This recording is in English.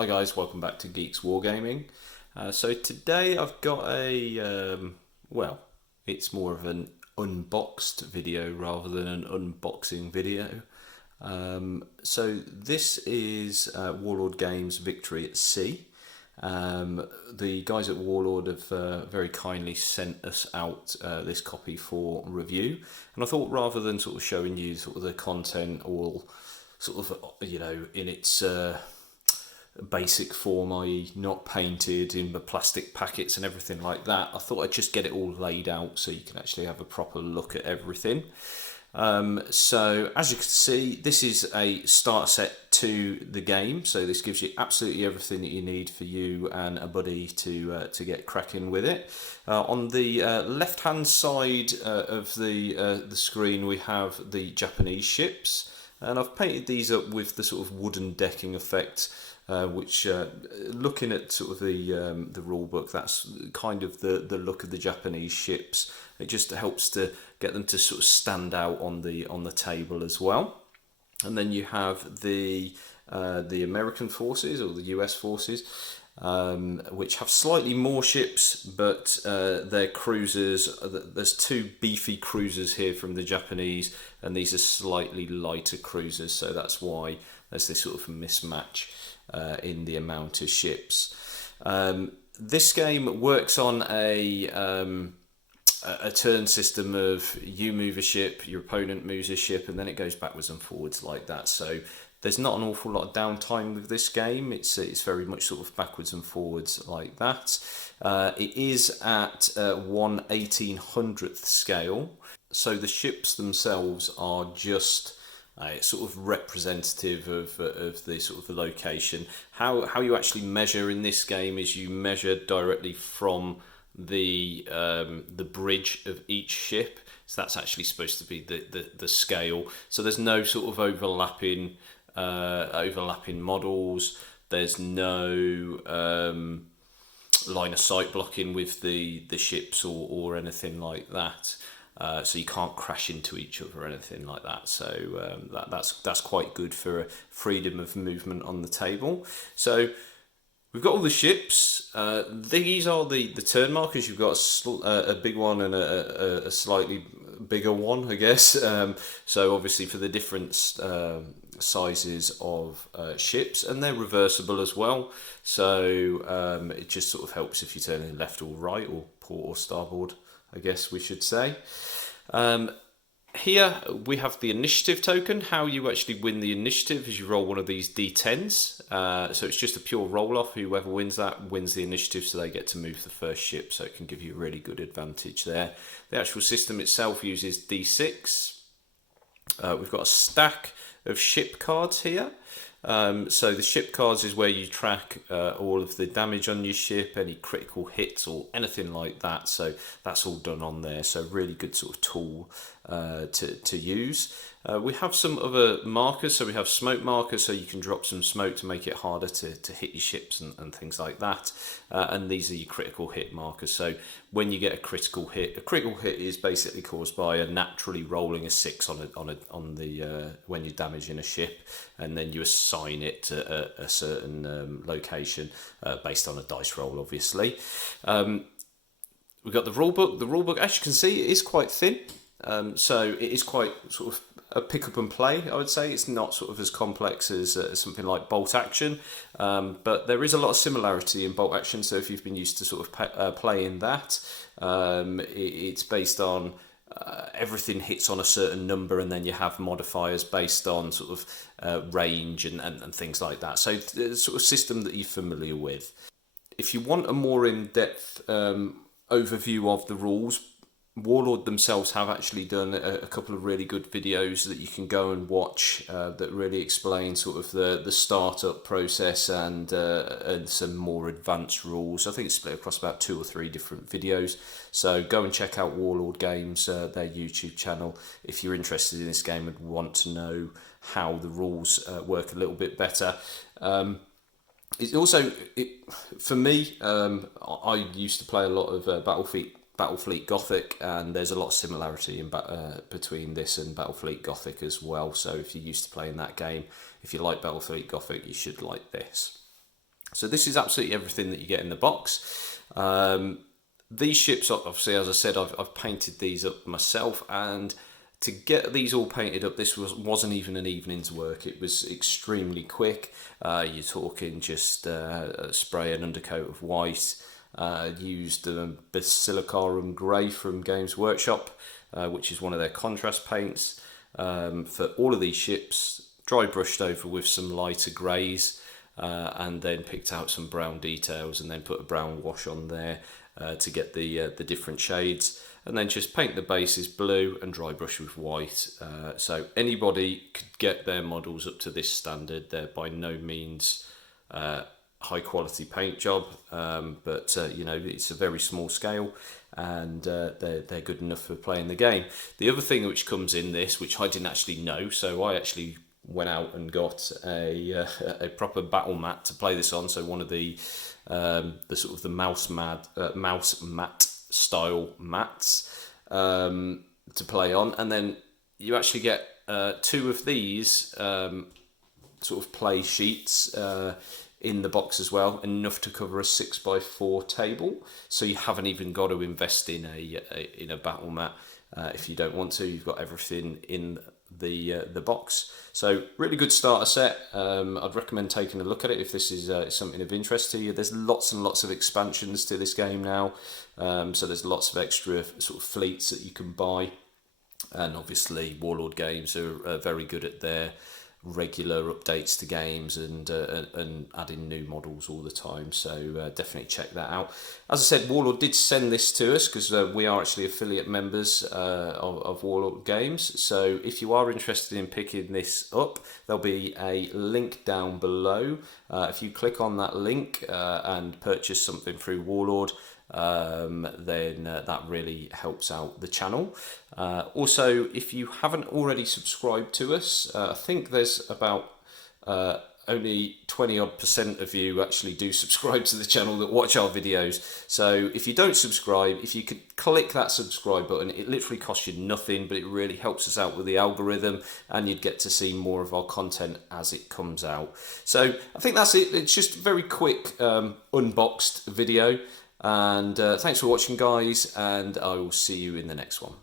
Hi guys, welcome back to Geeks Wargaming. So today I've got well, it's more of an unboxed video rather than an unboxing video. So this is Warlord Games Victory at Sea. The guys at Warlord have very kindly sent us out this copy for review, and I thought rather than sort of showing you sort of the content all sort of in its basic form, i.e. not painted in the plastic packets and everything like that, I thought I'd just get it all laid out so you can actually have a proper look at everything. So as you can see, this is a starter set to the game, so this gives you absolutely everything that you need for you and a buddy to get cracking with it. On the left hand side of the screen we have the Japanese ships, and I've painted these up with the sort of wooden decking effect, which looking at sort of the rule book, that's kind of the look of the Japanese ships. It just helps to get them to sort of stand out on the table as well. And then you have the American forces, or the US forces, which have slightly more ships, but they're cruisers. There's two beefy cruisers here from the Japanese, and these are slightly lighter cruisers, so that's why there's this sort of mismatch in the amount of ships. This game works on a turn system of you move a ship, your opponent moves a ship, and then it goes backwards and forwards like that. So there's not an awful lot of downtime with this game. It's very much sort of backwards and forwards like that. It is at 1/1800th scale, so the ships themselves are just sort of representative of the sort of the location. How you actually measure in this game is you measure directly from the bridge of each ship. So that's actually supposed to be the scale. So there's no sort of overlapping models. There's no line of sight blocking with the ships or anything like that. So you can't crash into each other or anything like that. So that's quite good for freedom of movement on the table. So we've got all the ships. These are the turn markers. You've got a big one and a slightly bigger one, I guess. So obviously for the different sizes of ships, and they're reversible as well. So it just sort of helps if you're turning left or right, or port or starboard, I guess we should say. Here we have the initiative token. How you actually win the initiative is you roll one of these d10s. So it's just a pure roll off. Whoever wins that wins the initiative, so they get to move the first ship. So it can give you a really good advantage there. The actual system itself uses d6. We've got a stack of ship cards here. So the ship cards is where you track all of the damage on your ship, any critical hits or anything like that. So that's all done on there. So really good sort of tool to use. We have some other markers. So we have smoke markers, so you can drop some smoke to make it harder to hit your ships and things like that. And these are your critical hit markers. So when you get a critical hit is basically caused by a naturally rolling a 6 on the when you're damaging a ship, and then you assign it to a certain location based on a dice roll, obviously. We've got the rule book. The rule book, as you can see, is quite thin. So it is quite sort of a pick up and play, I would say. It's not sort of as complex as something like Bolt Action, but there is a lot of similarity in Bolt Action. So if you've been used to sort of playing that, it's based on everything hits on a certain number, and then you have modifiers based on sort of range and things like that. So it's a sort of system that you're familiar with. If you want a more in-depth overview of the rules, Warlord themselves have actually done a couple of really good videos that you can go and watch that really explain sort of the startup process and some more advanced rules. I think it's split across about 2 or 3 different videos. So go and check out Warlord Games, their YouTube channel, if you're interested in this game and want to know how the rules work a little bit better. It's also, for me, I used to play a lot of Battlefleet Gothic, and there's a lot of similarity in between this and Battlefleet Gothic as well. So if you're used to playing that game, if you like Battlefleet Gothic, you should like this. So this is absolutely everything that you get in the box. These ships, obviously, as I said, I've painted these up myself, and to get these all painted up, this wasn't even an evening's work. It was extremely quick. You're talking just spray an undercoat of white, used Basilicarum Grey from Games Workshop, which is one of their contrast paints for all of these ships, dry brushed over with some lighter greys, and then picked out some brown details and then put a brown wash on there to get the different shades, and then just paint the bases blue and dry brush with white. So anybody could get their models up to this standard. They're by no means high quality paint job, but you know, it's a very small scale, and they're good enough for playing the game. The other thing which comes in this, which I didn't actually know, so I actually went out and got a proper battle mat to play this on. So one of the sort of the mouse mat style mats to play on, and then you actually get two of these sort of play sheets in the box as well, enough to cover a 6x4 table. So you haven't even got to invest in a battle mat if you don't want to. You've got everything in the box. So really good starter set. I'd recommend taking a look at it if this is something of interest to you. There's lots and lots of expansions to this game now, so there's lots of extra sort of fleets that you can buy, and obviously Warlord Games are very good at their regular updates to games and adding new models all the time, so definitely check that out. As I said, Warlord did send this to us because we are actually affiliate members of Warlord Games, so if you are interested in picking this up, there'll be a link down below. If you click on that link and purchase something through Warlord, then that really helps out the channel. Also, if you haven't already subscribed to us, I think there's about only 20% of you actually do subscribe to the channel that watch our videos. So if you don't subscribe, if you could click that subscribe button, it literally costs you nothing, but it really helps us out with the algorithm, and you'd get to see more of our content as it comes out. So I think that's it. It's just a very quick unboxed video. And thanks for watching, guys, and I will see you in the next one.